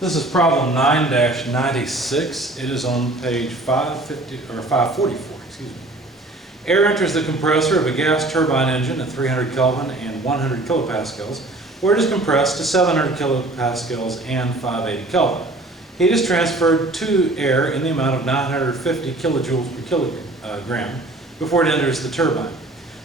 This is problem 9-96. It is on page 550 or 544, excuse me. Air enters the compressor of a gas turbine engine at 300 Kelvin and 100 kilopascals, where it is compressed to 700 kilopascals and 580 Kelvin. Heat is transferred to air in the amount of 950 kilojoules per kilogram before it enters the turbine.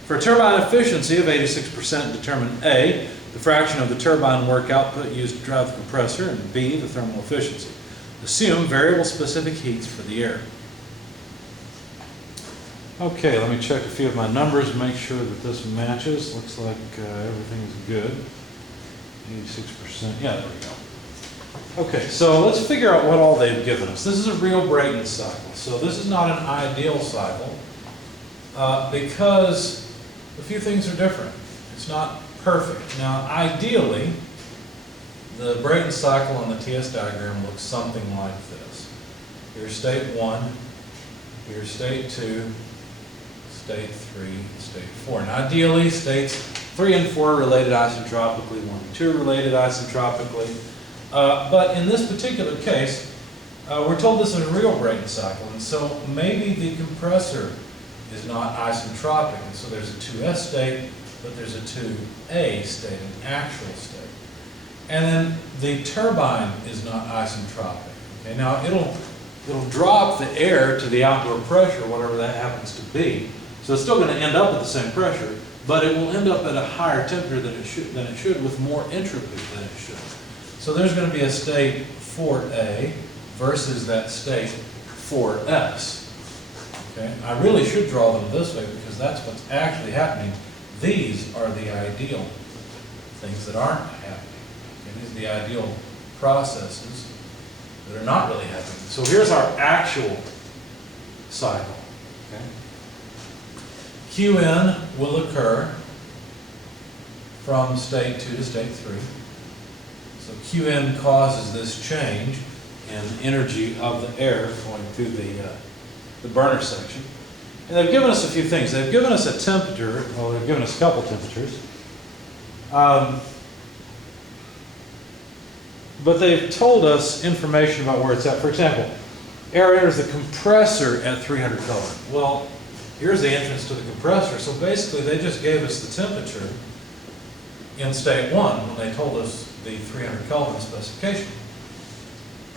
For a turbine efficiency of 86%, determine A, the fraction of the turbine work output used to drive the compressor, and B, the thermal efficiency. Assume variable specific heats for the air. Okay, let me check a few of my numbers and make sure that this matches. Looks like everything's good. 86%, yeah, there we go. Okay, so let's figure out what all they've given us. This is a real Brayton cycle, so this is not an ideal cycle because a few things are different. It's not perfect. Now, ideally, the Brayton cycle on the TS diagram looks something like this. Here's state 1, here's state 2, state 3, state 4. And ideally, states 3 and 4 are related isentropically, 1 and 2 are related isentropically. But in this particular case, we're told this is a real Brayton cycle, and so maybe the compressor is not isentropic, and so there's a 2s state, but there's a 2a state, an actual state. And then the turbine is not isentropic. Okay, now it'll drop the air to the outdoor pressure, whatever that happens to be. So it's still going to end up at the same pressure, but it will end up at a higher temperature than it should with more entropy than it should. So there's going to be a state 4a versus that state 4s. Okay, I really should draw them this way because that's what's actually happening. These are the ideal things that aren't happening. Okay, these are the ideal processes that are not really happening. So here's our actual cycle. Okay. Qn will occur from state 2 to state 3. So Qn causes this change in energy of the air going through the burner section. And they've given us a few things. They've given us a temperature, well, they've given us a couple temperatures. But they've told us information about where it's at. For example, air enters the compressor at 300 Kelvin. Well, here's the entrance to the compressor. So basically, they just gave us the temperature in state 1 when they told us the 300 Kelvin specification.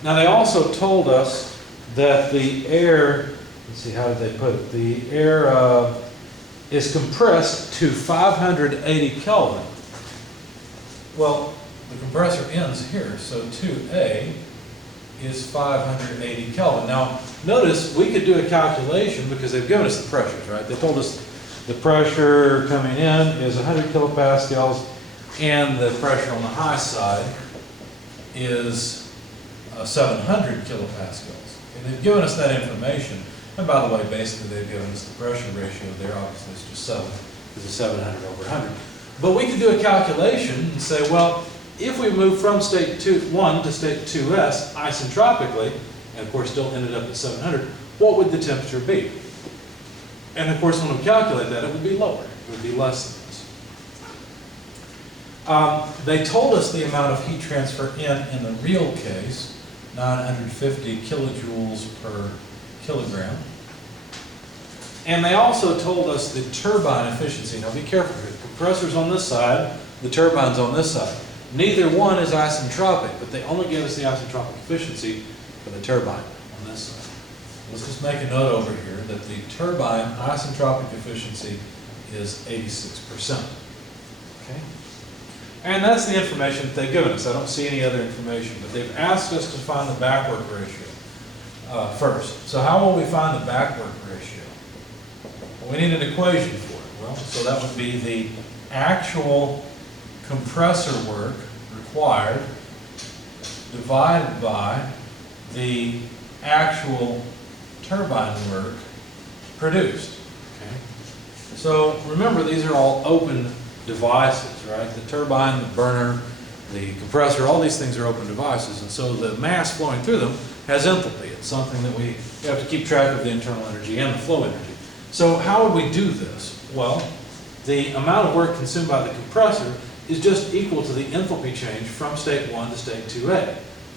Now, they also told us that the air, let's see, how did they put it? The air is compressed to 580 Kelvin. Well, the compressor ends here, so 2A is 580 Kelvin. Now, notice we could do a calculation because they've given us the pressures, right? They told us the pressure coming in is 100 kilopascals and the pressure on the high side is 700 kilopascals. And they've given us that information. And by the way, basically they've given us the pressure ratio there. Obviously it's just 7 because it's 700 over 100. But we could do a calculation and say, well, if we move from state 1 to state 2s isentropically, and of course still ended up at 700, what would the temperature be? And of course when we calculate that, it would be lower. It would be less than this. They told us the amount of heat transfer in the real case, 950 kilojoules per kilogram. And they also told us the turbine efficiency. Now be careful here. The compressor's on this side, the turbine's on this side. Neither one is isentropic, but they only give us the isentropic efficiency for the turbine on this side. Let's just make a note over here that the turbine isentropic efficiency is 86%. Okay? And that's the information that they've given us. I don't see any other information, but they've asked us to find the back work ratio first. So how will we find the back work ratio? Well, we need an equation for it. Well, so that would be the actual compressor work required divided by the actual turbine work produced. Okay? So remember, these are all open devices, right? The turbine, the burner, the compressor, all these things are open devices, and so the mass flowing through them has enthalpy. It's something that we have to keep track of, the internal energy and the flow energy. So how would we do this? Well, the amount of work consumed by the compressor is just equal to the enthalpy change from state 1 to state 2A.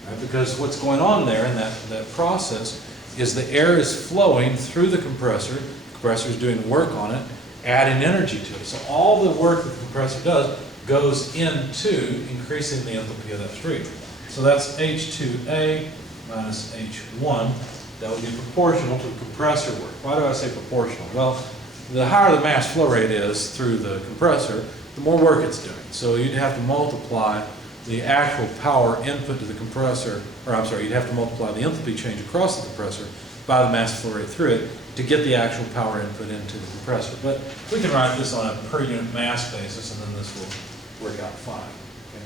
right? Because what's going on there in that process is the air is flowing through the compressor. The compressor is doing work on it, adding energy to it. So all the work that the compressor does goes into increasing the enthalpy of that stream. So that's H2A minus H1. That would be proportional to the compressor work. Why do I say proportional? Well, the higher the mass flow rate is through the compressor, the more work it's doing. So you'd have to multiply the actual power input to the compressor, or I'm sorry, you'd have to multiply the enthalpy change across the compressor by the mass flow rate through it to get the actual power input into the compressor. But we can write this on a per unit mass basis, and then this will work out fine. Okay.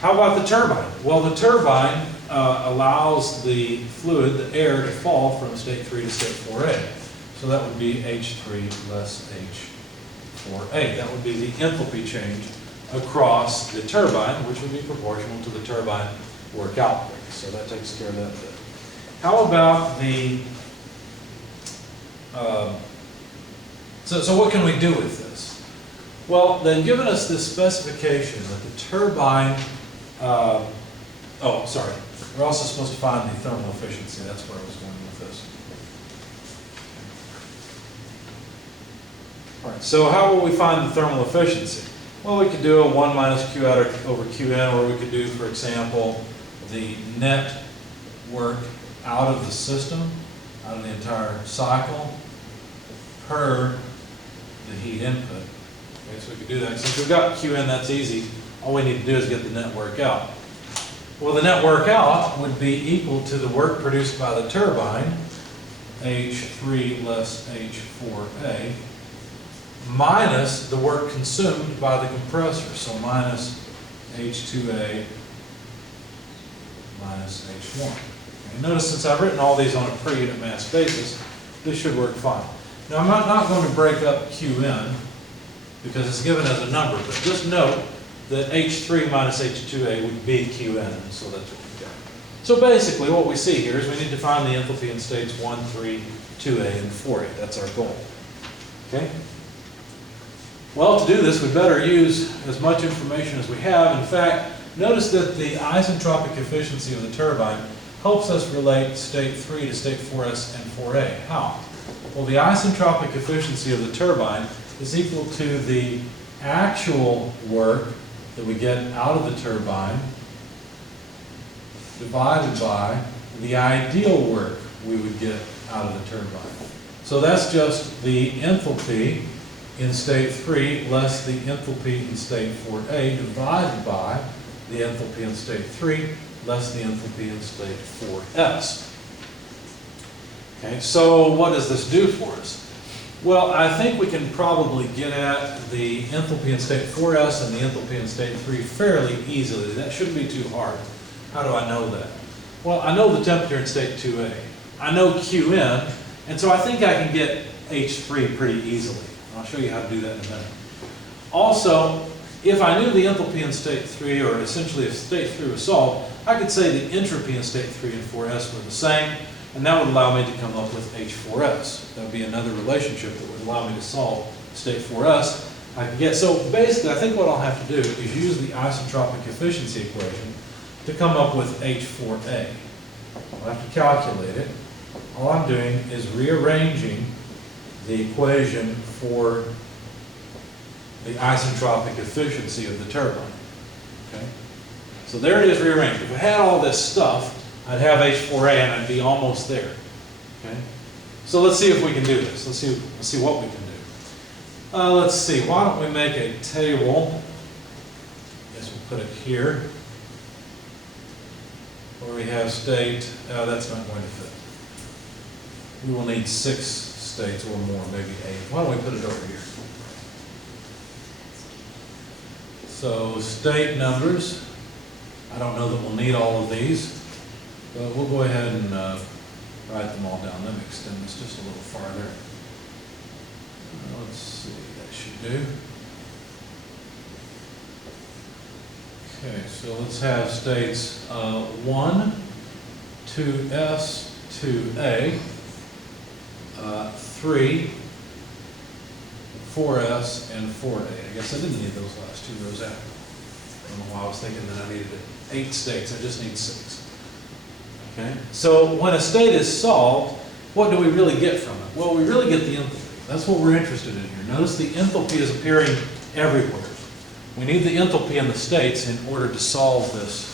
How about the turbine? Well, the turbine allows the fluid, the air, to fall from state 3 to state 4A. So that would be H3 less H4A. That would be the enthalpy change across the turbine, which would be proportional to the turbine work output. So that takes care of that bit. How about the, so what can we do with this? Well, they've given us this specification that the turbine, we're also supposed to find the thermal efficiency. That's where I was going with this. All right, so how will we find the thermal efficiency? Well, we could do a 1 minus Q out over Qn, or we could do, for example, the net work out of the system, out of the entire cycle, per the heat input. Okay, so we could do that. Since we've got Qn, that's easy. All we need to do is get the net work out. Well, the net work out would be equal to the work produced by the turbine, H3 less H4A, minus the work consumed by the compressor. So minus H2A minus H1. Okay, notice since I've written all these on a per unit mass basis, this should work fine. Now I'm not going to break up Qn because it's given as a number, but just note that H3 minus H2A would be Qn, so that's what we've got. So basically what we see here is we need to find the enthalpy in states 1, 3, 2A, and 4A. That's our goal. Okay? Well, to do this, we better use as much information as we have. In fact, notice that the isentropic efficiency of the turbine helps us relate state 3 to state 4S and 4A. How? Well, the isentropic efficiency of the turbine is equal to the actual work that we get out of the turbine divided by the ideal work we would get out of the turbine. So that's just the enthalpy in state 3 less the enthalpy in state 4A divided by the enthalpy in state 3 less the enthalpy in state 4S. Okay, so what does this do for us? Well, I think we can probably get at the enthalpy in state 4S and the enthalpy in state 3 fairly easily. That shouldn't be too hard. How do I know that? Well, I know the temperature in state 2A. I know Qn, and so I think I can get H3 pretty easily. I'll show you how to do that in a minute. Also, if I knew the enthalpy in state 3, or essentially if state 3 was solved, I could say the entropy in state 3 and 4S were the same, and that would allow me to come up with H4S. That would be another relationship that would allow me to solve state 4S. I can get, so basically I think what I'll have to do is use the isentropic efficiency equation to come up with H4A. I'll have to calculate it. All I'm doing is rearranging the equation for the isentropic efficiency of the turbine. Okay? So there it is rearranged. If I had all this stuff, I'd have H4A and I'd be almost there. Okay? So let's see if we can do this. Let's see what we can do. Let's see, why don't we make a table, I guess we'll put it here, where we have state, that's not going to fit. We will need 6 states or more, maybe 8. Why don't we put it over here? So state numbers, I don't know that we'll need all of these, but we'll go ahead and write them all down. Let me extend this just a little farther. Let's see, that should do. Okay, so let's have states 1, 2S, 2A, 3, 4S, and 4A. I guess I didn't need those last 2 rows out. I don't know why I was thinking that I needed it. 8 states. I just need 6. Okay? So when a state is solved, what do we really get from it? Well, we really get the enthalpy. That's what we're interested in here. Notice the enthalpy is appearing everywhere. We need the enthalpy in the states in order to solve this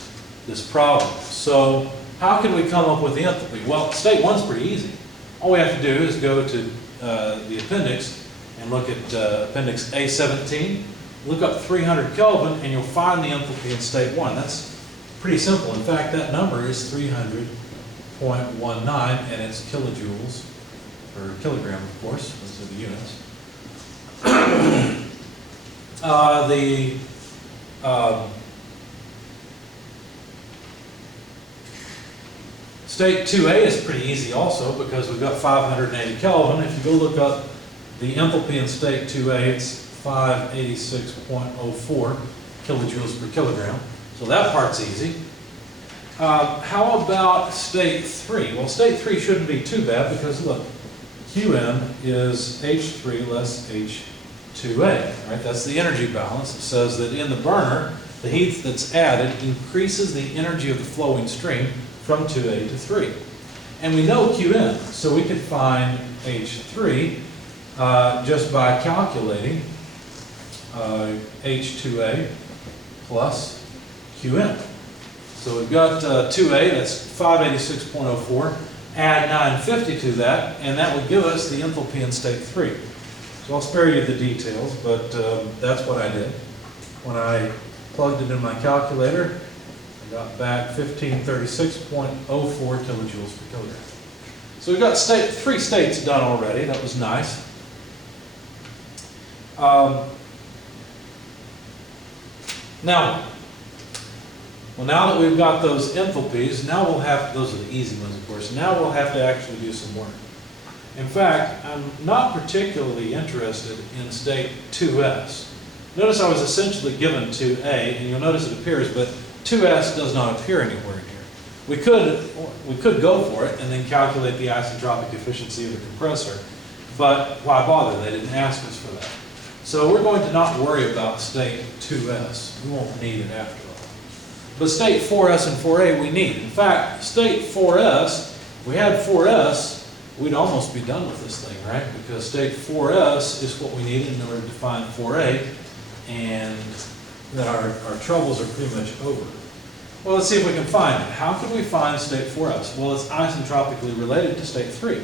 problem. So how can we come up with the enthalpy? Well, state 1's pretty easy. All we have to do is go to the appendix and look at appendix A17, look up 300 Kelvin, and you'll find the enthalpy in state 1. That's pretty simple. In fact, that number is 300.19, and it's kilojoules per kilogram, of course. Those are the units. State 2A is pretty easy also because we've got 580 Kelvin. If you go look up the enthalpy in state 2A, it's 586.04 kilojoules per kilogram. So that part's easy. How about state 3? Well, state 3 shouldn't be too bad because look, Qn is H3 less H2A, right? That's the energy balance. It says that in the burner, the heat that's added increases the energy of the flowing stream from 2A to 3. And we know Qn, so we could find H3 just by calculating H2A plus Qn. So we've got 2A, that's 586.04. Add 950 to that, and that would give us the enthalpy in state 3. So I'll spare you the details, but that's what I did. When I plugged it in my calculator, I got back 1536.04 kilojoules per kilogram. So we've got 3 states done already. That was nice. Now that we've got those enthalpies, now we'll have, those are the easy ones of course, now we'll have to actually do some work. In fact, I'm not particularly interested in state 2s. Notice I was essentially given 2a, and you'll notice it appears, but 2s does not appear anywhere in here. We could go for it and then calculate the isentropic efficiency of the compressor, but why bother? They didn't ask us for that. So we're going to not worry about state 2s. We won't need it after all. But state 4s and 4a we need. In fact, state 4s, if we had 4s, we'd almost be done with this thing, right? Because state 4s is what we need in order to find 4a, and then our troubles are pretty much over. Well, let's see if we can find it. How can we find state 4s? Well, it's isentropically related to state 3.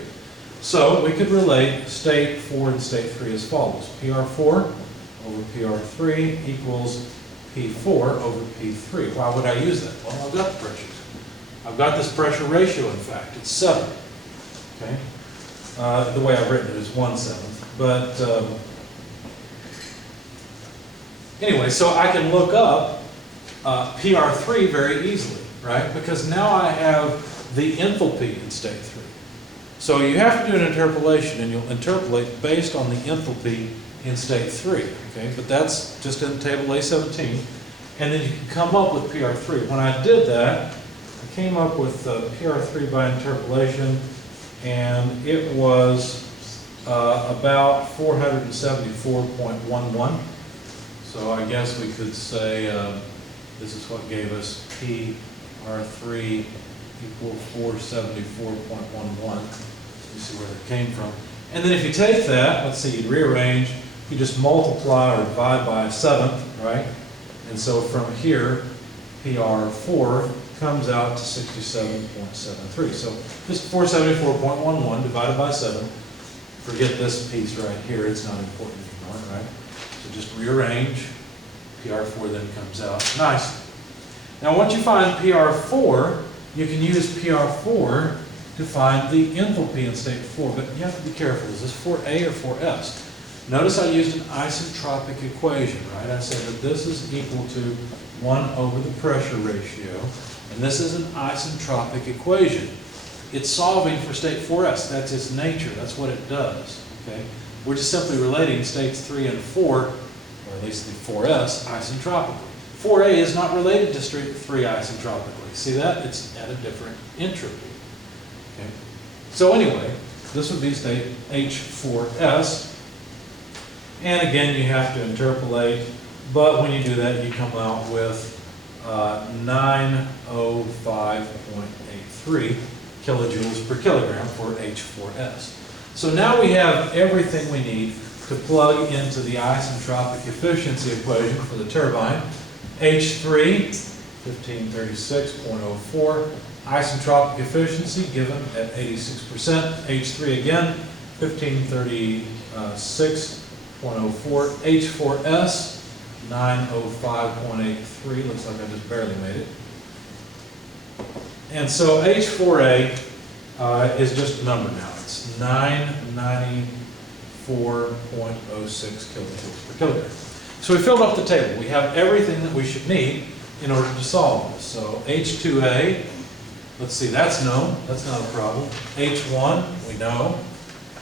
So we could relate state 4 and state 3 as follows. PR4 over PR3 equals P4 over P3. Why would I use that? Well, I've got the pressures. I've got this pressure ratio, in fact. It's 7. Okay? The way I've written it is 1/7. But anyway, so I can look up PR3 very easily, right? Because now I have the enthalpy in state 3. So you have to do an interpolation, and you'll interpolate based on the enthalpy in state 3, okay? But that's just in table A17. And then you can come up with PR3. When I did that, I came up with PR3 by interpolation, and it was about 474.11. So I guess we could say this is what gave us PR3 equal 474.11. You see where that came from. And then if you take that, let's see, you'd rearrange, you just multiply or divide by a 7th, right? And so from here, PR4 comes out to 67.73. So just 474.11 divided by 7. Forget this piece right here, it's not important anymore, right? So just rearrange, PR4 then comes out nicely. Now once you find PR4, you can use PR4 to find the enthalpy in state 4, but you have to be careful. Is this 4A or 4S? Notice I used an isentropic equation, right? I said that this is equal to 1 over the pressure ratio, and this is an isentropic equation. It's solving for state 4S. That's its nature. That's what it does, okay? We're just simply relating states 3 and 4, or at least the 4S, isentropically. 4A is not related to state 3 isentropically. See that? It's at a different entropy. Okay. So anyway, this would be state H4S. And again, you have to interpolate, but when you do that, you come out with 905.83 kilojoules per kilogram for H4S. So now we have everything we need to plug into the isentropic efficiency equation for the turbine. H3, 1536.04, isentropic efficiency given at 86%. H3 again, 1536.04. H4S, 905.83. Looks like I just barely made it. And so H4A is just a number now. It's 994.06 kilojoules per kilogram. So we filled up the table. We have everything that we should need in order to solve this. So H2A, let's see, that's known. That's not a problem. H1, we know.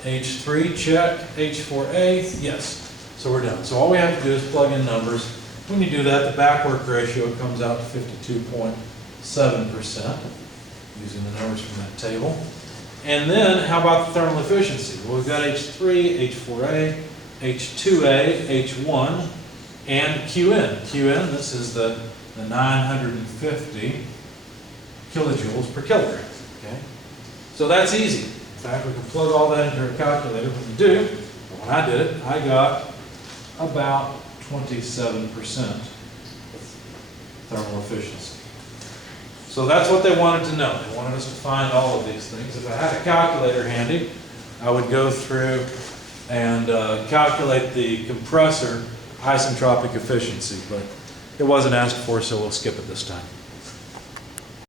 H3, check. H4A, yes. So we're done. So all we have to do is plug in numbers. When you do that, the backwork ratio comes out to 52.7% using the numbers from that table. And then, how about the thermal efficiency? Well, we've got H3, H4A, H2A, H1, and Qn. Qn, this is the 950 kilojoules per kilogram. Okay? So that's easy. In fact, we can plug all that into our calculator. When you do, when I did it, I got about 27% thermal efficiency. So that's what they wanted to know. They wanted us to find all of these things. If I had a calculator handy, I would go through and calculate the compressor isentropic efficiency, but it wasn't asked for, so we'll skip it this time.